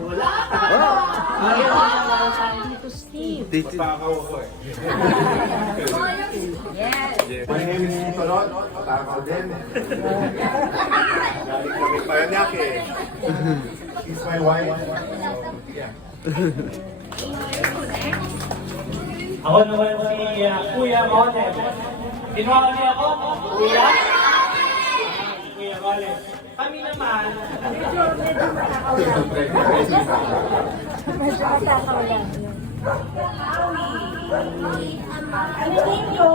Wala. Dito, Steve. Dito. Yes. My name is Nicolot. Takaw din. Galing kami Paranaque. She's my wife. Yeah. Ako naman si Kuya Mone. Kinuha niyo ako? Kuya? Kuya Mone. Kami naman. Medyo matakaw lang. Medyo matakaw lang. Ano ninyo?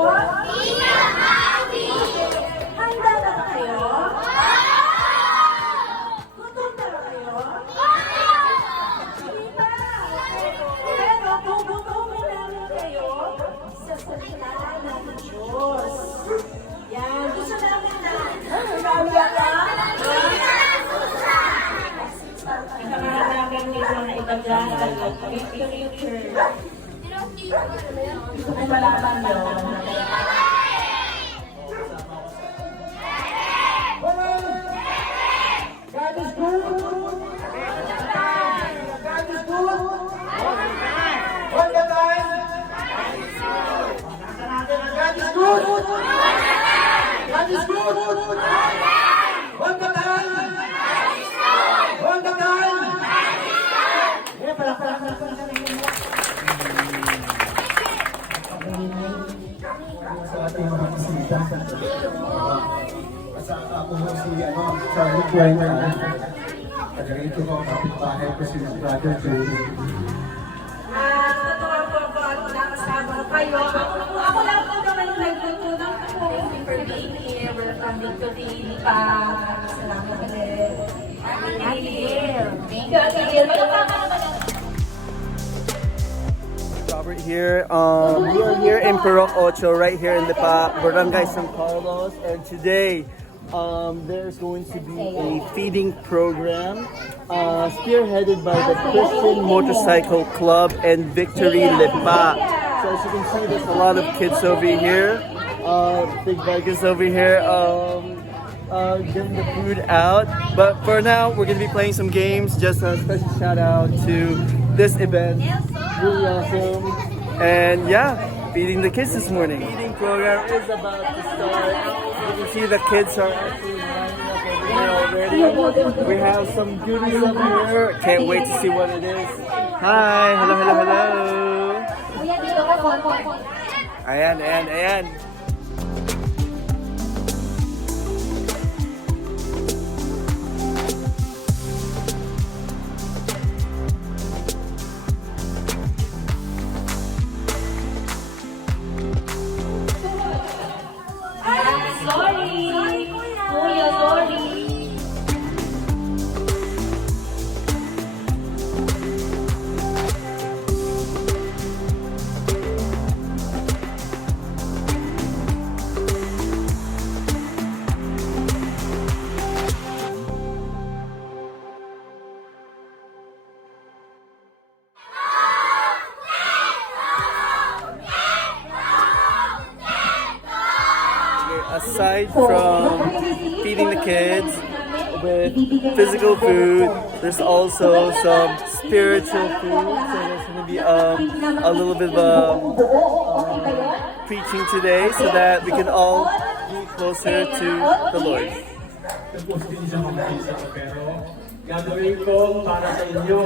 Handa na kayo? Gutom na ba kayo? Hindi pa. Pero gugutumin namin kayo sa salita ng Diyos. Yan. Gusto namin na. Sabi ka? Pinakalagan nila na ibagalan at victory church. Gusto ko malaman yun. God is good. God is good. All the time. God is good. God is good. All the time. All the time. Yeah, palak. Sa ating mga bisita. Ako mo si Charlie Cuenca. Taga-ito ko, kapitbahay ko si Brother Joey. Totoo po ako at nakasama ko kayo. Ako lang po naman nagtutulong po for being here. Welcome victory pa. Salamat ulit. Thank you, Abigail. Robert here. We are here in Purok Ocho, right here in Lipa, Barangay San Carlos, and today there's going to be a feeding program spearheaded by the Christian Motorcycle Club and Victory Lipa. So as you can see, there's a lot of kids over here, big bikers over here, getting the food out. But for now, we're going to be playing some games. Just a special shout out to this event. Really awesome. And yeah, feeding the kids this morning. Feeding program is about to start. You can see the kids are actually lining up over here already. We have some goodies up here. Can't wait to see what it is. Hi, hello. Ayan. Aside from feeding the kids with physical food, there's also some spiritual food. So there's going to be a little bit of preaching today so that we can all be closer to the Lord. Gagawin ko para sa inyo.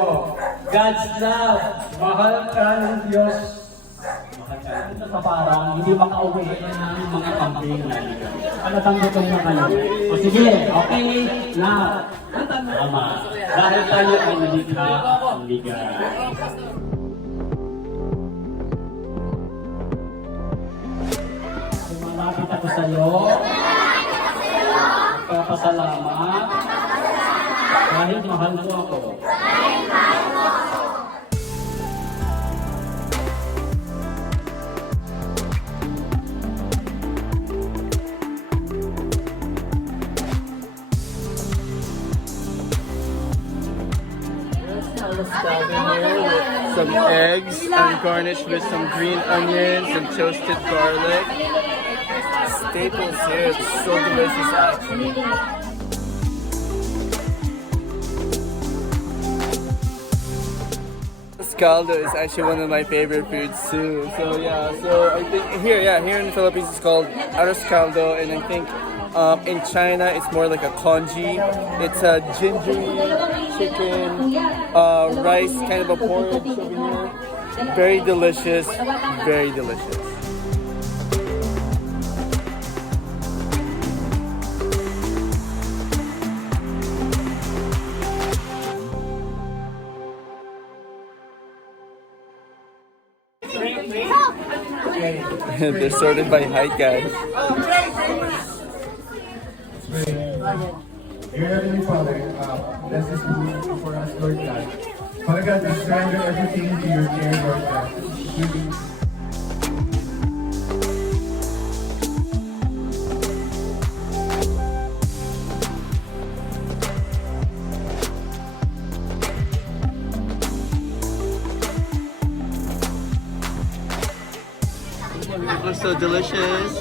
God's love. Mahal ka ng Diyos. Mahal ka. Ito sa parang hindi makauwi na namin mga kambing na liga. Panatanggapin na kayo. O sige, okay. Now, tama. Dahil tayo ay nalikha ang liga. Malapit ako sa iyo. Papasalamat. Dahil mahal mo ako. Some eggs and garnished with some green onions and toasted garlic. Staples here, it's so delicious actually. arroz caldo is actually one of my favorite foods too. So yeah, so I think here in the Philippines it's called arroz caldo, and I think in China it's more like a congee. It's a gingery chicken, rice, kind of a porridge over here. Very delicious, very delicious. They're sorted by height, guys. Dear Heavenly Father, bless this food for us, Lord God. Father God, we surrender everything into your care, Lord God. including It looks so delicious.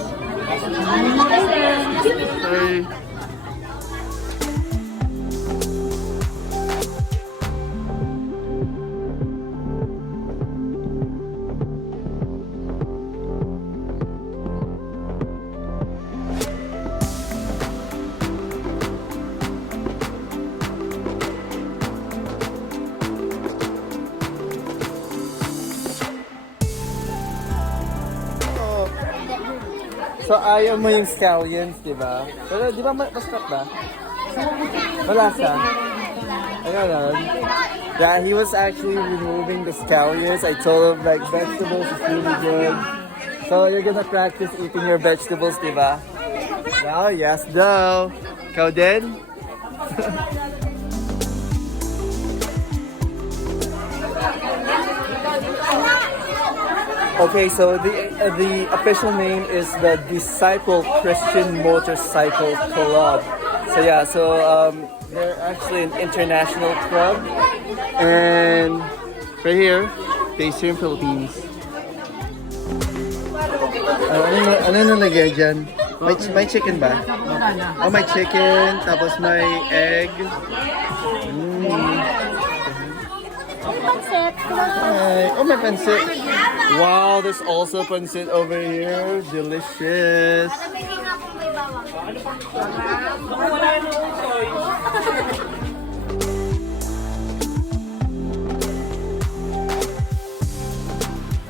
Hey. So ayaw mo yung scallions, di ba? Pero di ba masarap ba? Malasa? Ayun. Yeah, he was actually removing the scallions. I told him like vegetables is really good. So you're gonna practice eating your vegetables, di ba? Oh, yes, daw. Ikaw din? Okay, so the official name is the Disciple Christian Motorcycle Club. So yeah, they're actually an international club, and right here, based here in Philippines. Ano nalagay dyan? May chicken ba? Oh, may chicken, tapos may egg. Oh, may pancit. Wow, there's also pancit over here. Delicious.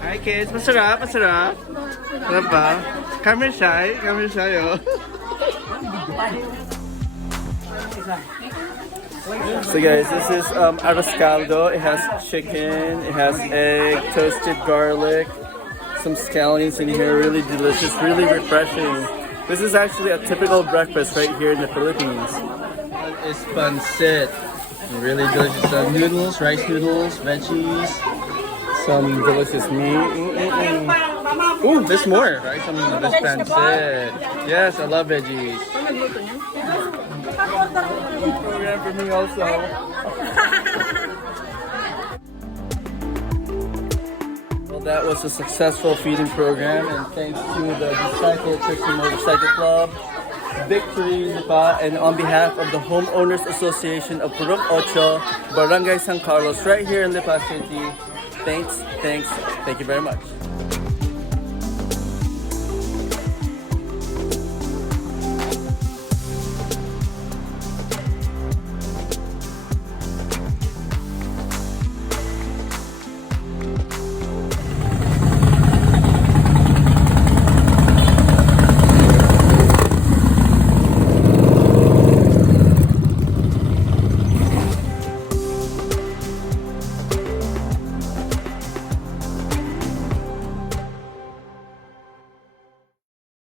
Hi kids, masarap. Masarap ba? Come shy, oh. So guys, this is arroz caldo. It has chicken, it has egg, toasted garlic, some scallions in here. Really delicious, really refreshing. This is actually a typical breakfast right here in the Philippines. It's pancit. Really delicious. Noodles, rice noodles, veggies, some delicious meat. Ooh, there's more, right? Some of this pancit. Yes, I love veggies. Program for me also. Well, that was a successful feeding program, and thanks to the Disciple Christian Motorcycle Club, victory, and on behalf of the Homeowners Association of Purok Ocho, Barangay San Carlos, right here in Lipa City. Thank you very much.